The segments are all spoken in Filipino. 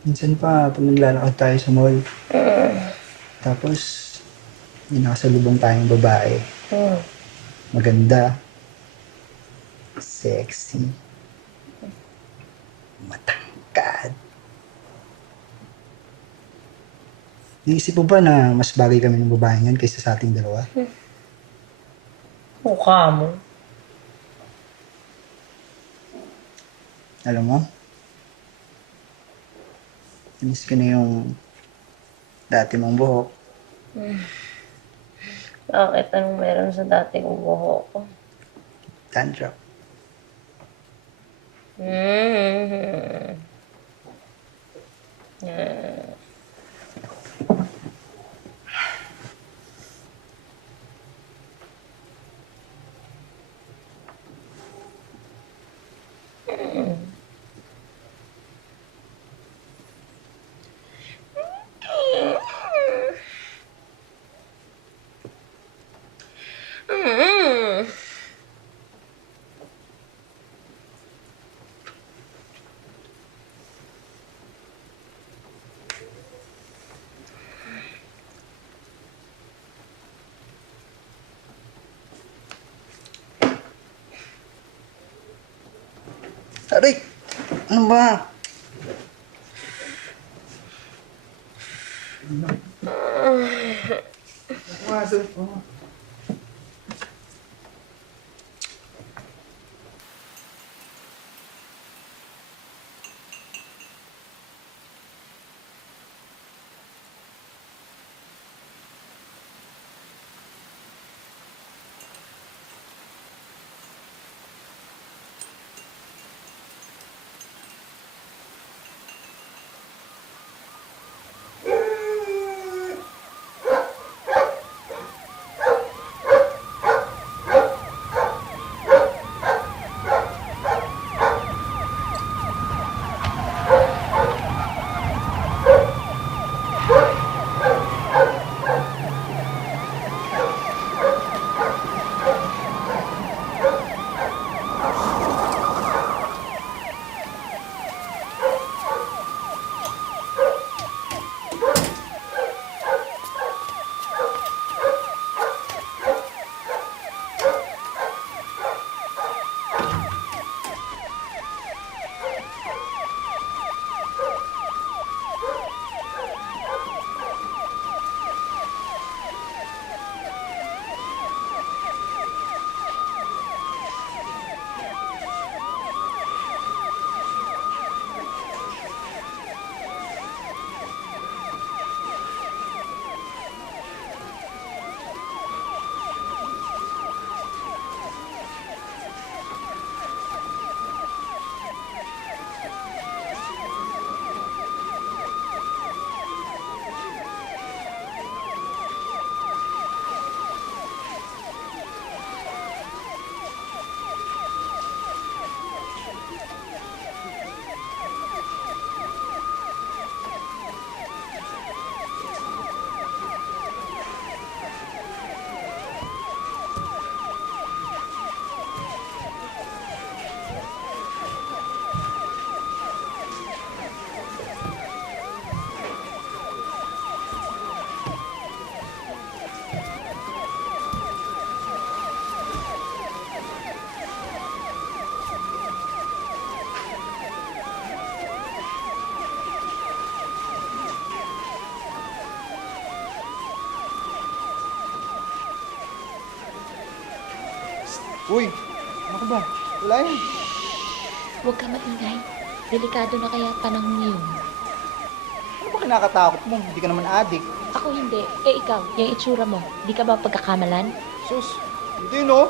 Minsan pa, pag naglalakad tayo sa mall, Mm. tapos may nakasalubong tayong babae. Mm. Maganda, sexy, matangkad. Naisip mo ba na mas bagay kami ng babae yan kaysa sa ating dalawa? Mukha mo. Alam mo, miss ko na yung dati mong buhok. Bakit? Anong meron sa dati kong buhok ko? Dandruff. Mm. Mm. Mm. Aray! Ano ba? Pumasok po. Uy! Ano ka ba? Wala yan. Huwag ka maingay. Delikado na kaya panahon ngayon. Ano ba kinakatakot mo? Hindi ka naman adik. Ako hindi. Eh ikaw, yung itsura mo, di ka ba pagkakamalan? Sus! Hindi no?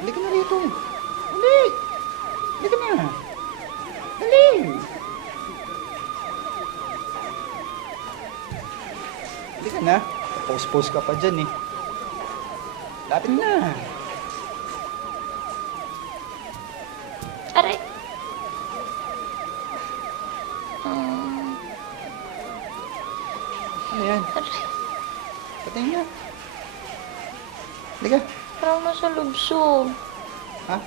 Hindi ka na rito. Hindi! Hindi ka na. Dali! Hindi ka na. Post-post ka pa dyan eh. Lapit na. Aray! Um, Ayan. aray. Patingin nga. Halika. Parang nasa lubso. Ha?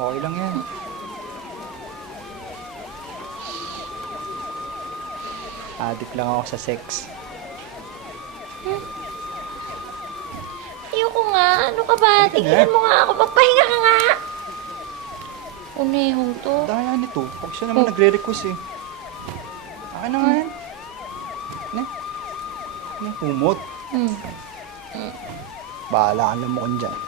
Okay lang yan. Addict lang ako sa sex. Ayoko nga. Ano ka ba? Halika Tigilan na. mo nga ako. Magpahinga ka nga. Unehong to. Daya nito. Pag siya naman nagre-request eh. Akin na nga yan. Ne? Ne? Umot. Hmm. Bahala ka na mo dyan.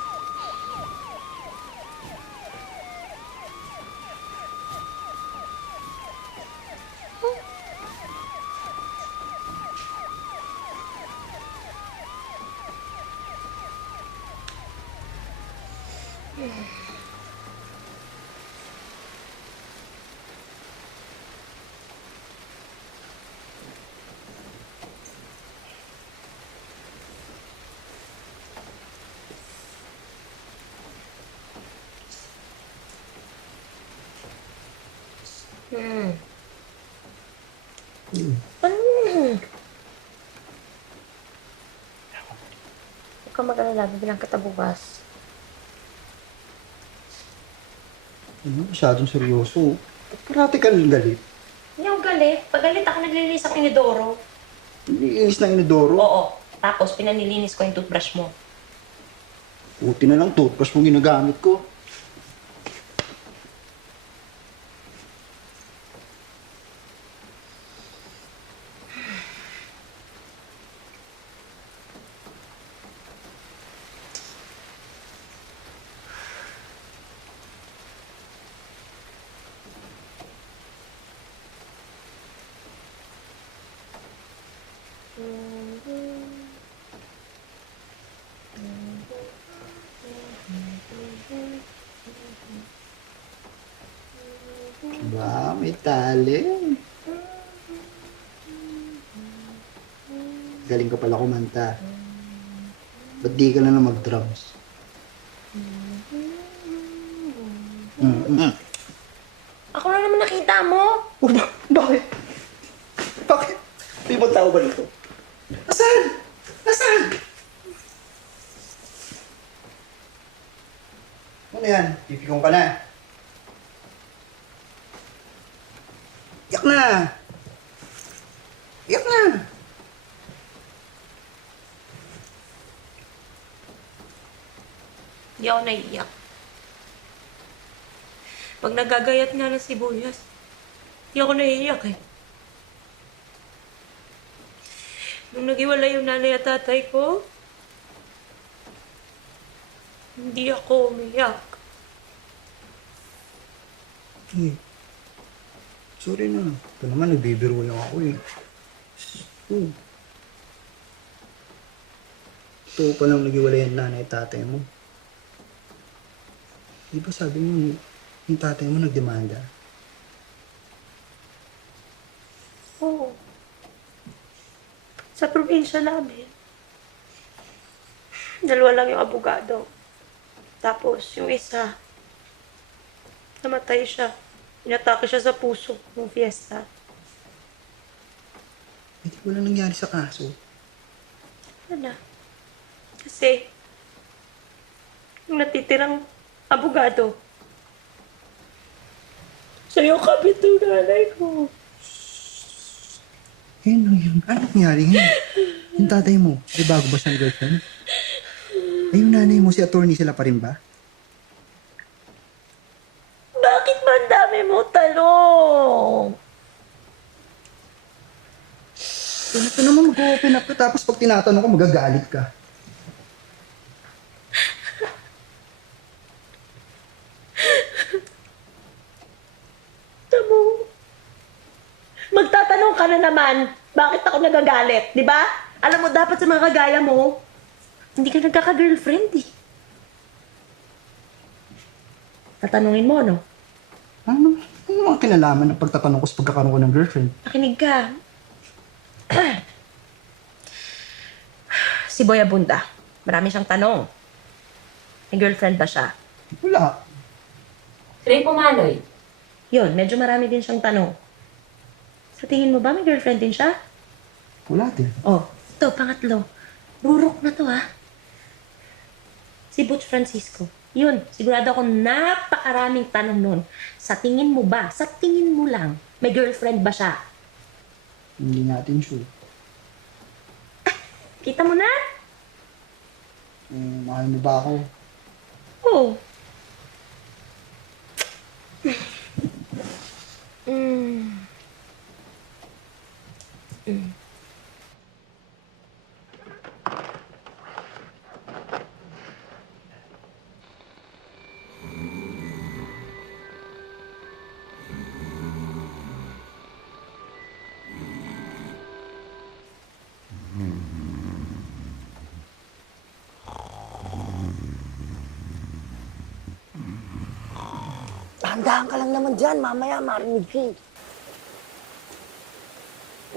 Hmm. Hmm. Ano? Huwag ka mag-alala, bibilang kita bukas. Ano? Masyadong seryoso. Parati ka lang galit. Hindi ako galit. Pag galit ako, naglilinis ang inidoro. Iniinis ng inidoro. Oo. Tapos, pinanilinis ko yung toothbrush mo. Buti na lang toothbrush mo ginagamit ko. Ba, may talent. Galing ka pala kumanta. Ba't di ka na lang mag-drums? Ako na naman nakita mo. Bakit? Bakit? May ibang tao ba nito? Nasaan? Nasaan? Ano yan? Pipikong ka na. Iyak na! Iyak na! Hindi ako naiiyak. Pag nagagayat nga ng sibuyas, hindi ako naiiyak eh. Nung nag-iwalay yung nanay at tatay ko, hindi ako umiyak. Eh, sorry na. Ito naman, nagbibiro lang ako eh. Ito pa lang nag-iwalay ang nanay at tatay mo. Di ba sabi mo, yung tatay mo nagdemanda? Oo. Sa probinsya namin, dalawa lang yung abogado. Tapos yung isa, namatay siya. Inatake siya sa puso ng fiesta. Hindi wala nangyari sa kaso. Ano na? Kasi, yung natitirang abogado, sa'yo kabit yung nanay ko. Eh, ano nangyari ngayon? Yung tatay mo, ay bago ba siyang girlfriend? Ay, yung nanay mo, si attorney sila pa rin ba? Bakit ba ang dami mo tanong? Ito naman mag-open up ka, tapos pag tinatanong ko, magagalit ka. Tamo. Magtatanong ka na naman, bakit ako nagagalit, di ba? Alam mo, dapat sa mga kagaya mo, hindi ka nagkaka-girlfriend eh. Tatanungin mo, no? Ano mga kinalaman ng pagtatanong ko sa pagkakaroon ko ng girlfriend? Makinig ka. Si Boy Abunda, marami siyang tanong. May girlfriend ba siya? Wala. Ray Pumaloy. Yun, medyo marami din siyang tanong. Sa tingin mo ba may girlfriend din siya? Wala din. Oh, Ito, pangatlo. Rurok na to, ha? Si Butch Francisco. Yun, sigurado ako napakaraming tanong nun. Sa tingin mo ba, sa tingin mo lang, may girlfriend ba siya? Hindi natin sure. Kita mo na? Mahal mo ba ako? Oo. Mm. Mm. Dahan-dahan ka lang naman dyan, mamaya marinig ka eh.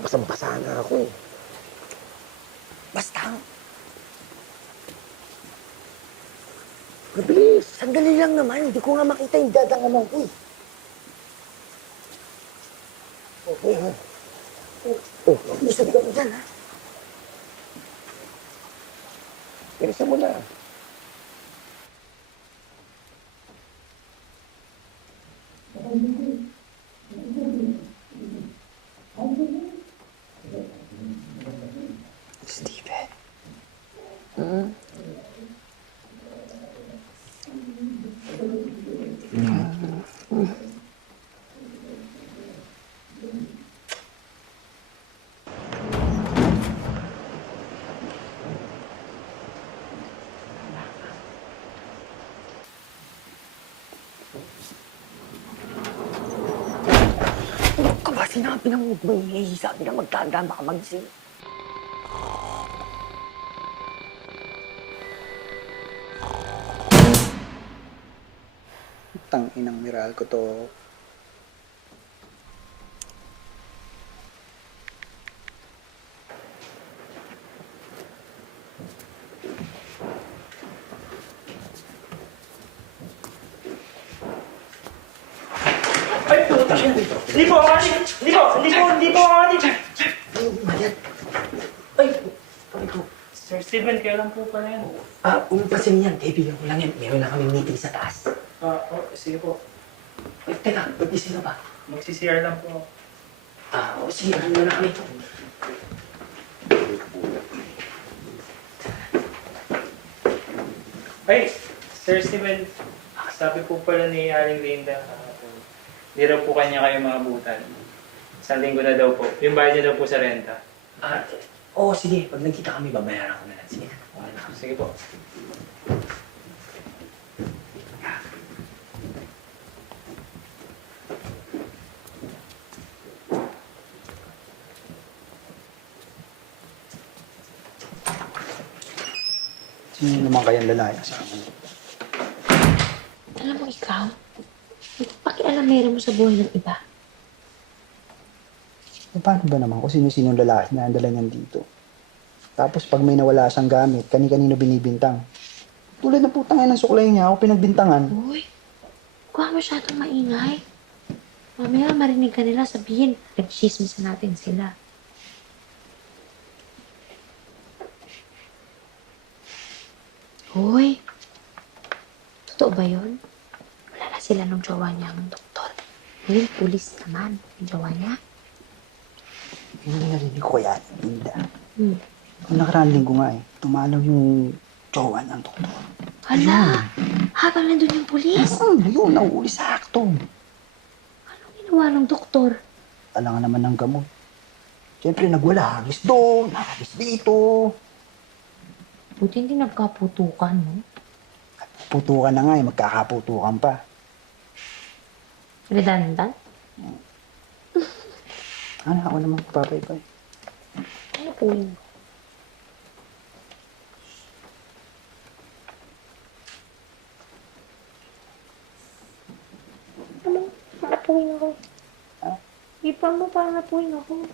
Basang-basa na ako eh. Basta. Mabilis, sandali lang naman. Hindi ko nga makita yung dadanganan ko eh. Busog ka mo dyan ha. Bilisan mo na. Steven. Ano ka ba? Sinabi na huwag maingay. Sabi na magtandaan baka magising. Tang inang miral ko to. Ay, puta! Hindi po ako adik! Hindi po ako adik! Ay, ito. Sir Steven, kailan po pala yan? Umpasin yan. Kaibigan ko lang yan. Meron na kami meeting sa taas. Sige po. Teka, mag-ising ka ba? Magsi-CR lang po. Sige, ano na kami. Ay, Sir Steven, sabi po pala ni Aling Linda, hindi raw po kanya kayo mga butan. Sa linggo na daw po. Yung bayad niya daw po sa renta. Sige. Pag nagkita kami, babayaran ko na lang. Sige, okay na. Sige po. Sino naman kayang lalaki sa akin? Alam mo ikaw, pakialam meron mo sa buhay ng iba. Paano ba naman kung sino-sino lalaki na andala niyan dito? Tapos pag may nawala siyang gamit, kani-kanino binibintang. Tulad ng putang ng suklay niya, ako pinagbintangan. Uy, huwag masyadong maingay. Mamaya marinig ka nila sabihin, nag-chismis natin sila. Uy, totoo ba yun? Wala na sila nung jowa niya ang doktor. Ngayon, pulis naman yung jowa niya. Hindi narinig ko yan, Linda. Hmm. Kung nakaraan linggo nga tumalaw yung jowa niyang doktor. Hala, habang nandun yung pulis, Yun, nauuli sa akto. anong ginawa ng doktor? Alangan naman ng gamot. Siyempre, nagwala. Hagis doon, hagis dito. Buti hindi nagkaputukan, no? Putukan na nga magkakaputukan pa. Redundant? Ako naman papaypay. Ano po yun? Ano? Napuwing ako. Ha? Ipa mo, parang napuwing ako.